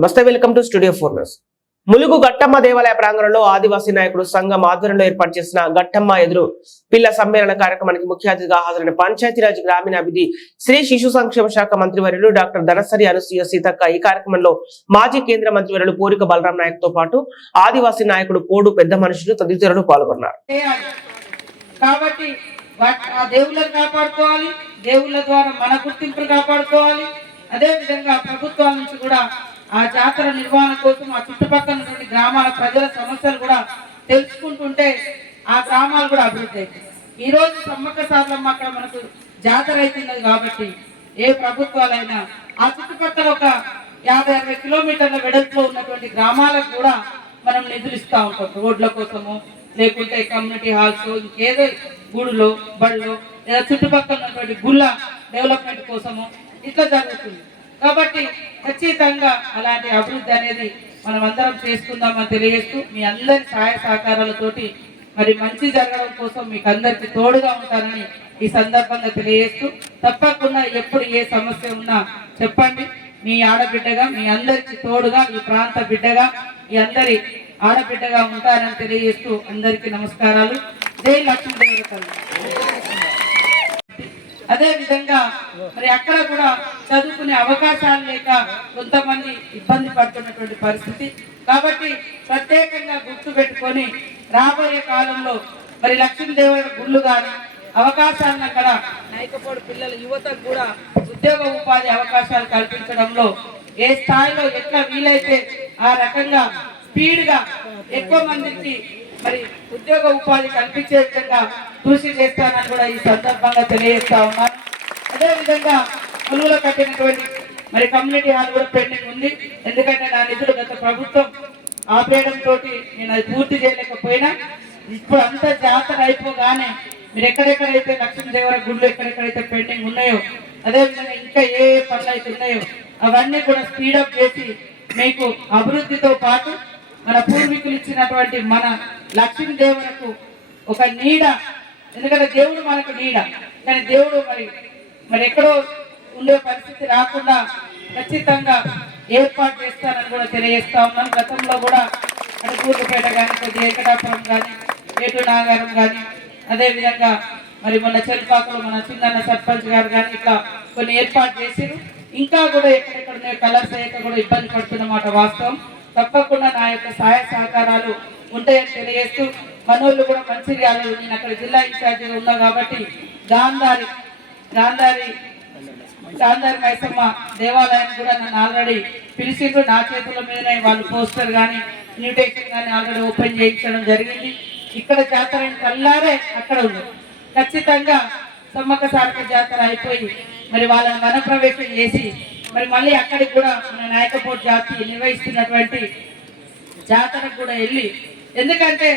నమస్తే welcome to studio ఫోర్నస్ ములుగు గట్టమ్మ దేవాలయ ప్రాంగణంలో ఆదివాసీ నాయకుడు సంఘం ఆధ్వర్యంలో ఏర్పాటు చేసిన గట్టమ్మ ఎదురు పిల్ల సమ్మేళన కార్యక్రమానికి ముఖ్య అతిథిగా హాజరైన పంచాయతీరాజ్ గ్రామీణాభివృద్ధి శ్రీ శిశు సంక్షేమ శాఖ మంత్రివర్యులు డాక్టర్ ధనసరి అనుసూయ సీతక్క ఈ కార్యక్రమంలో మాజీ కేంద్ర మంత్రివర్యులు పోరిక బలరాం నాయక్తో పాటు ఆదివాసీ నాయకుడు పోడు పెద్ద మనుషులు తదితరులు పాల్గొన్నారు. కాబట్టి దేవుళ్ళని కాపాడుకోవాలి దేవుళ్ళ ద్వారా మన కాపాడుకోవాలి. అదే విధంగా ప్రభుత్వాల నుంచి కూడా ఆ జాతర నిర్వహణ కోసం ఆ చుట్టుపక్కల ఉన్నటువంటి గ్రామాల ప్రజల సమస్యలు కూడా తెలుసుకుంటుంటే ఆ గ్రామాలు కూడా అభివృద్ధి అవుతాయి ఈ రోజు సమ్మక్క సార్లమ్మ అక్కడ మనకు జాతర అవుతున్నది కాబట్టి ఏ ప్రభుత్వాలైనా ఆ చుట్టుపక్కల ఒక యాభై అరవై కిలోమీటర్ల వెడల్పులో ఉన్నటువంటి గ్రామాలకు కూడా మనం నిధులు ఇస్తూ ఉంటాం. రోడ్ల కోసము లేకుంటే కమ్యూనిటీ హాల్స్ ఇంకేదో గుడులు బళ్ళు లేదా చుట్టుపక్కల ఉన్నటువంటి గుళ్ళ డెవలప్మెంట్ కోసము ఇట్లా జరుగుతుంది. కాబట్టి ఖచ్చితంగా అలాంటి అభివృద్ధి అనేది మనం అందరం చేసుకుందామని తెలియజేస్తూ మీ అందరి సహాయ సహకారాలతోటి మరి మంచి జరగడం కోసం మీకు అందరికి తోడుగా ఉంటానని ఈ సందర్భంగా తెలియజేస్తూ తప్పకుండా ఎప్పుడు ఏ సమస్య ఉన్నా చెప్పండి. మీ ఆడబిడ్డగా మీ అందరికి తోడుగా ఈ ప్రాంత బిడ్డగా ఈ అందరి ఆడబిడ్డగా ఉంటారని తెలియజేస్తూ అందరికీ నమస్కారాలు. జై లక్ష్మీదేవి అదే విధంగా మరి అక్కడ కూడా చదువుకునే అవకాశాలు లేక కొంతమంది ఇబ్బంది పడుతున్నటువంటి పరిస్థితి. కాబట్టి ప్రత్యేకంగా గుర్తు పెట్టుకొని రాబోయే కాలంలో మరి లక్ష్మీదేవి గుళ్ళు కానీ అవకాశాలను అక్కడ నైకపోడు పిల్లల యువతకు కూడా ఉద్యోగ ఉపాధి అవకాశాలు కల్పించడంలో ఏ స్థాయిలో ఎట్లా వీలైతే ఆ రకంగా స్పీడ్గా ఎక్కువ మందికి మరి ఉద్యోగ ఉపాధి కల్పించే విధంగా కృషి చేస్తానని కూడా ఈ సందర్భంగా తెలియజేస్తా ఉన్నాను అదేవిధంగా స్కూల్లో కట్టినటువంటి మరి కమ్యూనిటీ హాల్ కూడా పెండింగ్ ఉంది. ఎందుకంటే నా నిధులు గత ప్రభుత్వం ఆపేయడం తోటి నేను అది పూర్తి చేయలేకపోయినా ఇప్పుడు అంత జాతర అయిపోగానే మీరు ఎక్కడెక్కడైతే లక్ష్మీదేవర గుళ్ళు ఎక్కడెక్కడైతే పెండింగ్ ఉన్నాయో అదే విధంగా ఇంకా ఏ ఏ పనులు అయితే ఉన్నాయో అవన్నీ కూడా స్పీడప్ చేసి మీకు అభివృద్ధితో పాటు మన పూర్వీకులు ఇచ్చినటువంటి మన లక్ష్మీదేవులకు ఒక నీడ. ఎందుకంటే దేవుడు మనకు నీడ. కానీ దేవుడు మరి మరి ఎక్కడో ఉండే పరిస్థితి రాకుండా ఖచ్చితంగా ఏర్పాటు చేస్తానని కూడా తెలియజేస్తా ఉన్నాను గతంలో కూడా అటు కూర్పుపేట కానీ కొద్ది వెంకటాపురం కానీ ఏటు నాగారం కానీ అదే విధంగా మరి మొన్న చెల్పాకులో మన చిన్న సర్పంచ్ గారు కానీ ఇట్లా కొన్ని ఏర్పాటు చేసిరు ఇంకా కూడా ఎక్కడెక్కడ కలర్స్ అయ్యాక కూడా ఇబ్బంది పడుతున్నమాట వాస్తవం. తప్పకుండా నా యొక్క సహాయ సహకారాలు ఉంటాయని తెలియజేస్తూ మనోళ్ళు కూడా మంచిర్యాలు నేను అక్కడ జిల్లా ఇన్ఛార్జిగా ఉన్నా కాబట్టి గాంధారి గాంధారి గాంధారి మైసమ్మ దేవాలయం కూడా నన్ను ఆల్రెడీ పిలిచిండ్రు. నా చేతుల మీదనే వాళ్ళు పోస్టర్ కానీ ఇన్విటేషన్ కానీ ఆల్రెడీ ఓపెన్ చేయించడం జరిగింది. ఇక్కడ జాతర కల్లారే అక్కడ ఉంది. ఖచ్చితంగా సమ్మక్క సారక జాతర అయిపోయి మరి వాళ్ళని వనప్రవేశం చేసి మరి మళ్ళీ అక్కడికి కూడా మన నాయకపోటు జాతి నిర్వహిస్తున్నటువంటి జాతరకు కూడా వెళ్ళి ఎందుకంటే